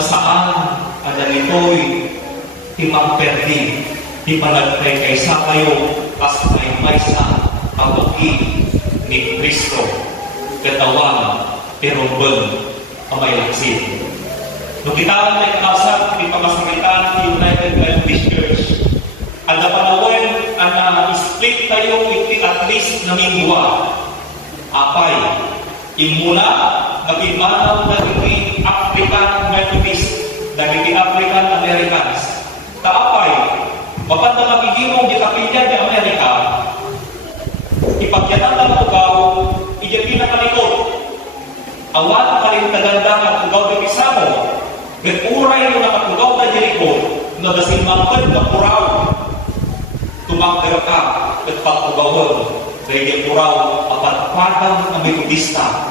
saan ada nito'y timang perdi, di panagpay kaysa kayo, as may sa awagi ni Kristo, katawan, perumbel, amay laksin. Nung kita may kakasap, di pagkasamitan ni United Methodist Church, ada panawin ang split tayo iti at least na mingwa. Apay, imuna, nagimanaw na iti African Methodist, nagiti African Americans. Kaapay, mapanda magigimong di kapilya di Amerika, ipagyanan ng ugaw, ijati na kalikot. Awan ka rin tagandan ang ugaw di Pisamo, nag-uray mo na katugaw na dirikot, na dasimangkad na puraw. Tumangkar ka, nagpag-ugawon, dahil puraw, apat-padang na metodista,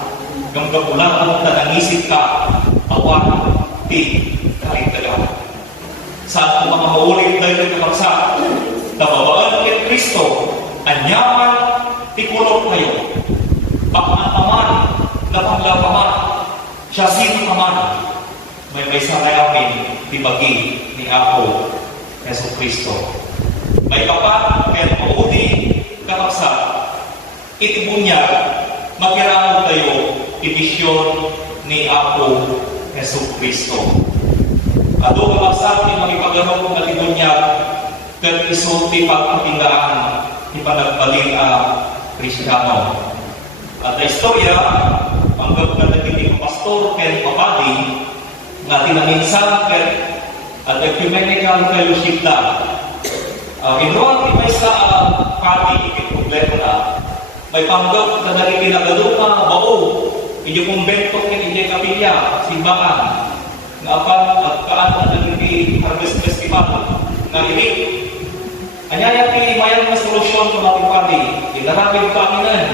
ng kapulang na nangisip ka, awan, di, karitagaw. Saan kung mga maulit dahil nagkakaksa, nababaan kay Kristo, anyaman, tikulog kayo, pagmantaman, napanglapaman, siya sino naman, may sarayamin, tibagi ni Apo, Yesu Kristo. May kapat, kaya maudi, kakaksa, itibunyag, magkiraan tayo, ibisyon ni Apo, Yesu Kristo. Ado kakaksa, ni magipagano na tibunyag, kat iso ti pagpatinggaan, ipanagbalin Kristiyano. At na istorya, ang gagawin pastor kaya papadi, nga tinaminsan kaya at ecumenical fellowship na. Inuang may sa pati, problema na, may panggap na dali kinagaluma, bao, hindi kumbento hindi kapilya, simbahan, nga apan at kaan na naging harvest festival, nga ini, anyaya ti mayang na solusyon sa mga padi, inarapin panginan,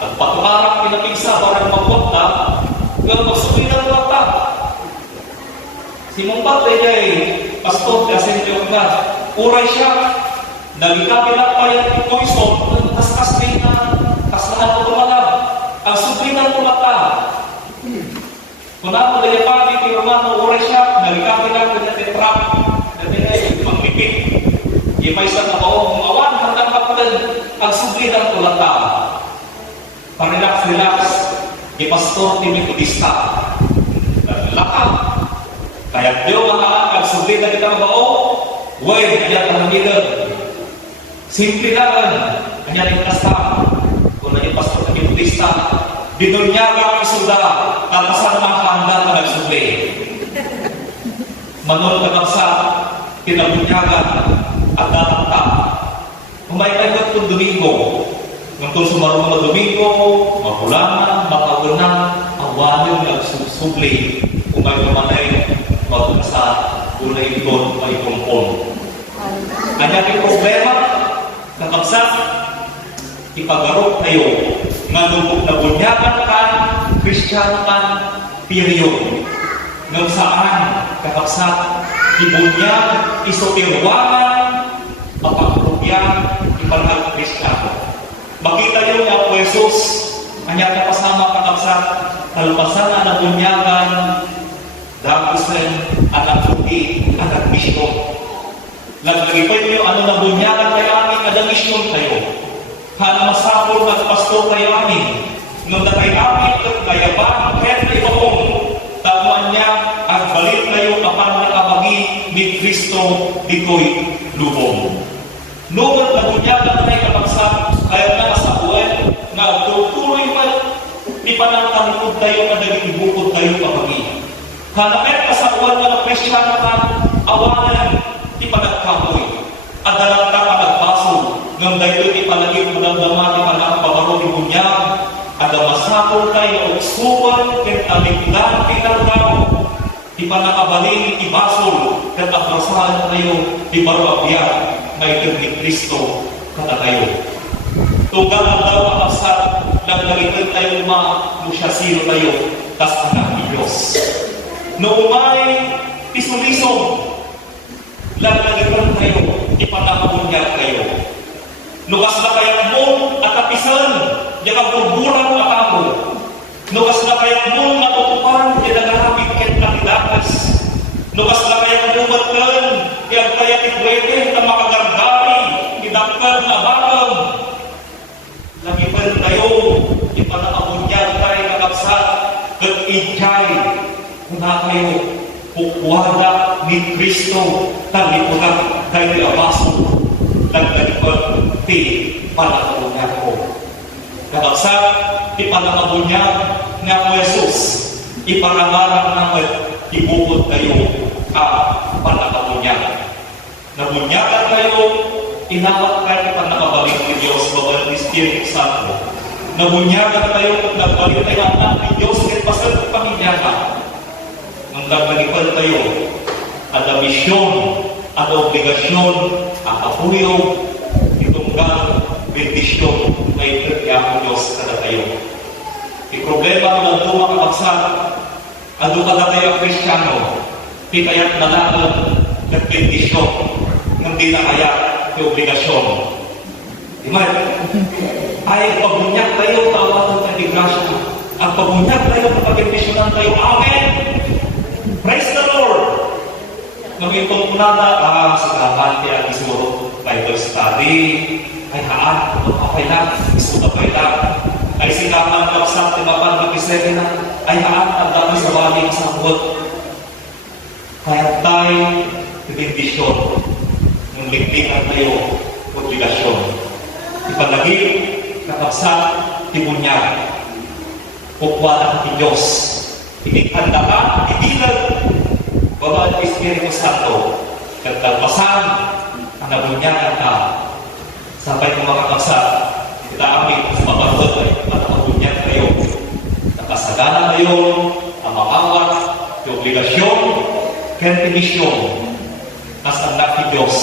at patukarang pinapigsa para magpunta, kung magsubilang mata. Si Mumbat ay pastor kasi yung uray siya, nagkakabilak pa yung poison, kaskas din na kaslahan ko tumalab. Ang sublinan ko mata. Kung ako dahil pagi, di Romano, uray siya, nagkakabilak na tetrap, na dinay, pangpipit. May isang nabaong awan, hanggang kapulan, ang sublinan ko mata. Parelax-relax, di pastor, di metodista. Lakang. Kaya Diyo makaangkag, subli na kita mabao, way, kaya tanamilan. Simple lang, kanya rin kasta, kung naging pastor na budista, binunyaga ang isuda, talasan mga handa na nagsubli. Manon ka bangsa, pinabunyagan, at datang Kumain kayo kung Domingo, kung sumarong na Domingo, makulangan, makagunan, awanin nagsubli, kumain kamanay, sa ulay doon ay kumpon. Anya yung problema, kakabsak, ipagarok kayo, nga nung nabunyagan ka, Kristiyano ka, period. Nung saan, kakabsak, ibunyag, isotirwangan, mapagpropyan, ipanag Kristiyano. Makita yung Apo Jesus, anya kapasama kakabsak, kalpasan na nabunyagan, dapusan, anak puti, anak misyon. Nagkipay niyo, ano na bunyagan kayo amin, ada misyon kayo. Hana masapol na pastor kayo amin. Nung nakay amin, kayaban, kaya na ibaong. Tamuan niya, ang balit kayo kapag nakabagi ni Kristo, diko'y lubong. Nung na bunyagan kayo kapagsak, kaya na masakuan, na tutuloy man, di pa nang tanggod tayo, kadaging bukod tayo kapagi. Hanapin ka sa uwan na Kristiyano ka, awanan, di pa nagkamoy. At dalang ka pa nagbaso, ng dahil di pa lagi madamdaman, di pa nakapagaro ni bunyag, at masapol kayo, suwan, ket aliglan, kinargaw, di pa nakabaling, ibasol, ket abrasahan kayo, di baro abiyag, may ni Kristo, kata kayo. Tunggal ang daw makasat, nang naritin tayo musya sino tayo, tas anak ni Diyos. Noong may isulisong, laglagitan kayo, ipanamunyag kayo. Nukas na kayak mo at apisan, yakang burburan at ako. Nukas na kayak mo matutupan, yan ang harapit kahit nakidakas. Lukas na kayang bumat kan, kaya kaya tibwede na makagargari, idakper na bagam. Lagi pa rin tayo, ipanakamunyan tayo kakapsat, at ijay, kuna kayo, pukwada ni Kristo, talipunan tayo abaso, nagdalipan, ti panakamunyan ko. Kakapsat, ipanakamunyan nga ko Jesus, ipanangarang naman, ibukod kayo panakamunyan. Namunyakan kayo, inawat kayo pag nakabalik ni Diyos, bawal ni Espiritu Santo. Namunyakan kayo kung nagbalik kayo anak ni Diyos, kahit pasal ng pamilyana. Nang nagbalikan kayo, ada misyon, ada obligasyon, akapuyo, itunggang bendisyon, may terkaya Diyos kada kayo. Di problema ng luma kakapsan, ando kada tayo Kristiyano, di kaya't nalaman ng bendisyon, hindi na kaya yung obligasyon. Di man, ay pabunyak tayo, tawatan ng digrasya. Ang pabunyak tayo, kapag-impisyonan tayo, Amen! Praise the Lord! Nangitong punata, sa kapan kaya isuro, Bible study, ay haan, okay lang, isuda pa lang. Ay sinaman kapsat, timapan, mapisere na, ay haan, ang dami sa wali sa hot. Kaya tayo, bendisyon, nung liglingan tayo, obligasyon. Ipalagi, kakapsat, tibunyag, pukwa ng Diyos. Inikanda ka, itilag, baba ng Espiritu Santo, nagtalpasan, ang nabunyagan ka, sabay kong makakapsat, kita amin sa mabalot ay matapabunyag kayo. Nakasagana kayo, ang makawat, yung obligasyon, kaya misyon, as anak ni Diyos,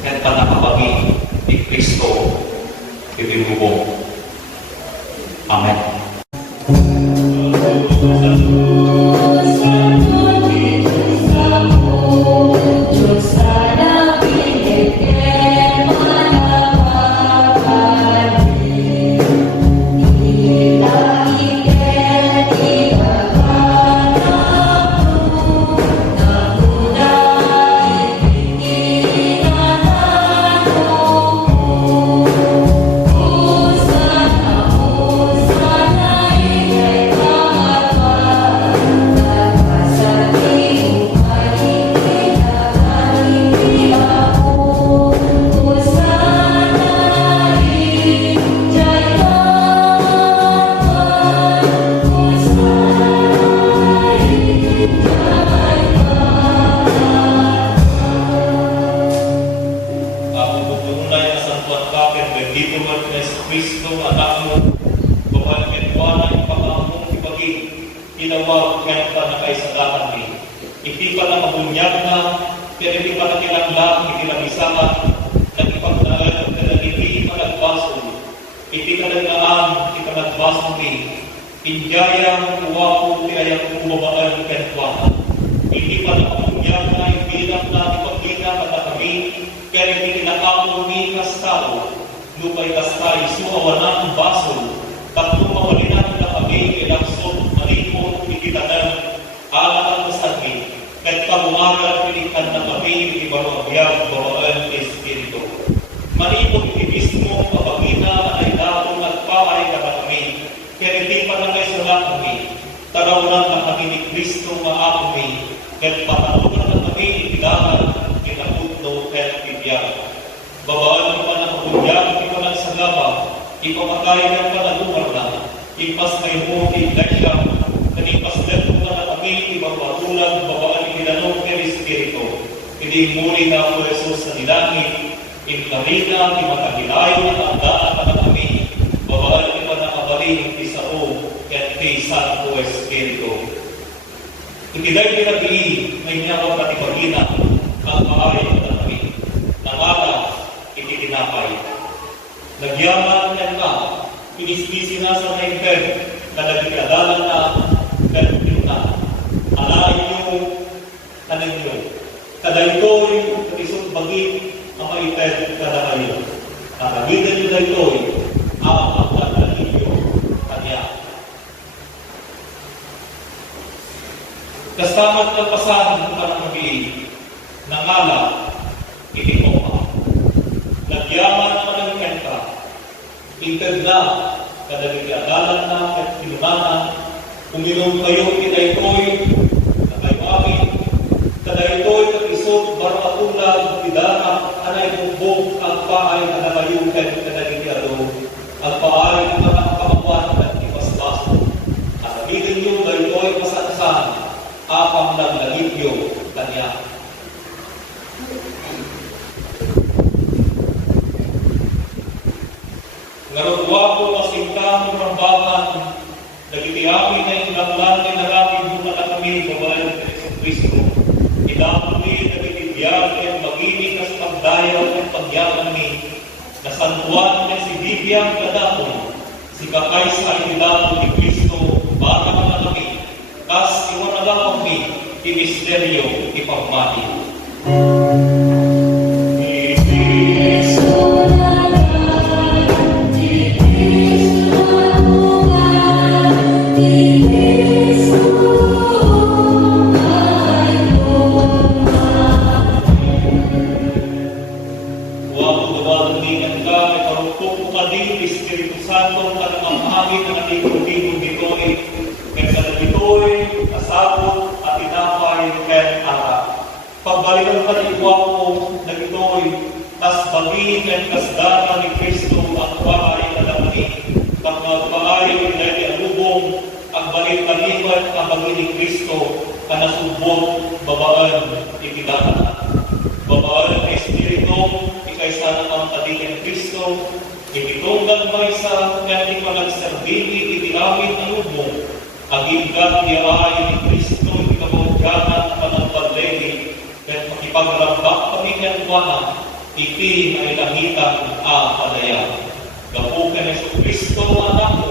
kaya panakapagi ni Kristo, ibinubong. Amen. Kastamat na pasan ng panangabi, nangala, ikikoma, nagyaman pa ng kenta, intad na, kadagigadalan na, at kinunanan, uminom kayo kitaytoy, na kayo amin, kadaytoy katisot, barpatulag, tidana, anay bumbong, ang paay na namayukan, kadagigado, ang paay na nakakamakwan, at ipasbas. At sabihin nyo, daytoy pasansan, apang naglagipyo kanya. Ngarudwa ko masingkang rambakan, nagitiamin na inanglan na naramid mo na kami babae ng Kristo. Inapuli nagitibiyag at maginig as pagdayaw at pagyaman ni, nasantuan niya si Bibiang kadapon, si Kakaisa inidapon ni Kristo, bata na kami, kas iwanagapang mi, imisteryo ipagmati. Espiritu Santo na namamahagi ng ating kulibong dito'y kaysa na dito'y kasabot at inapay kaya ara. Pagbalikan ka ng iwa mo na dito'y tas bangin at kasdana ni Kristo ang paay na lamni. Kang paay na ialubong ang balik kaliwan ang bangin ni Kristo ang nasubot babaan itidana. Babaan ng Espiritu ikaysa na ang tadikin ni Kristo ititunggan ba isa nga di pa nagserbili itiawin ang lubong ang hinggat niya ay ni Kristo ikabawagyanan ng pagpagleli at makipagrambak kami kanyang iti na ilahitan ang padaya. Gapukan ni Kristo anak mo,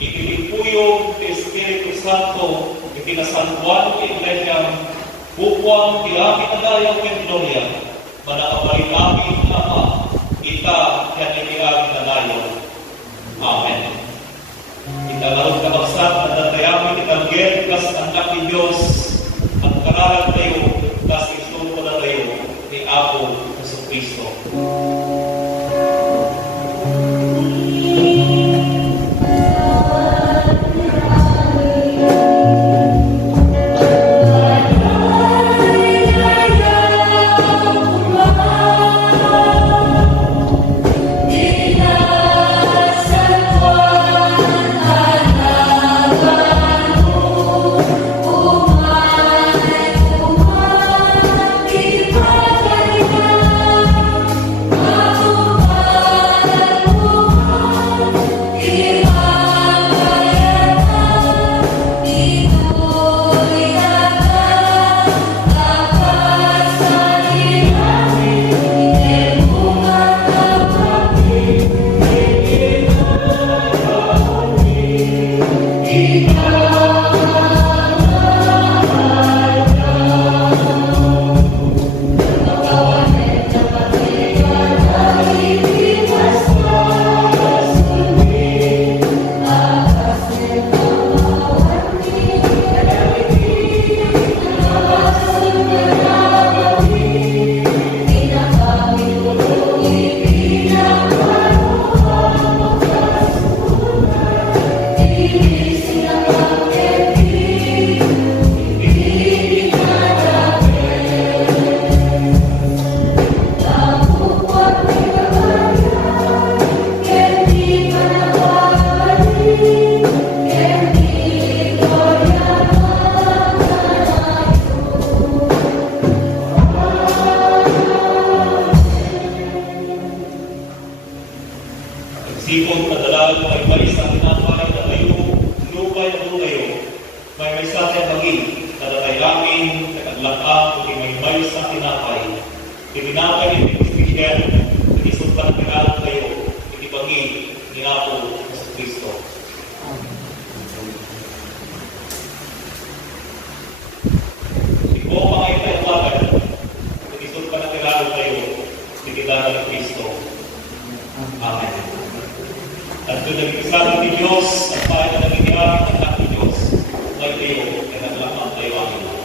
itilipuyong ti Espiritu Santo, itinasantuan ti Iglesia, bukwang tiamin na dayaw ken gloria, manakabalik amin Ama, kita yan itiamin na dayaw. Amen. Itanarong kabagsak na natayamin itanggel kas anak ni Diyos at karalag tayo kas isulpo na tayo ni Apo Jesucristo. Sipon kadalagan may mais ang tinapay na kayo, lupay na kayo, may sa atin maging, kadalayamin, kakadlakang, kung may mais ang tinapay, itinapay ni Kristiyan, itisultan kinalang kayo, itibagi ni Apo Jesucristo. Ito mga itayawagan, itisultan kinalang kayo, itibagi ni Kristo. Amen. At kung nagkasama ni Diyos, at pahay na nagiging aking anak ni Diyos, may tayo, kaya naglamang tayo amin.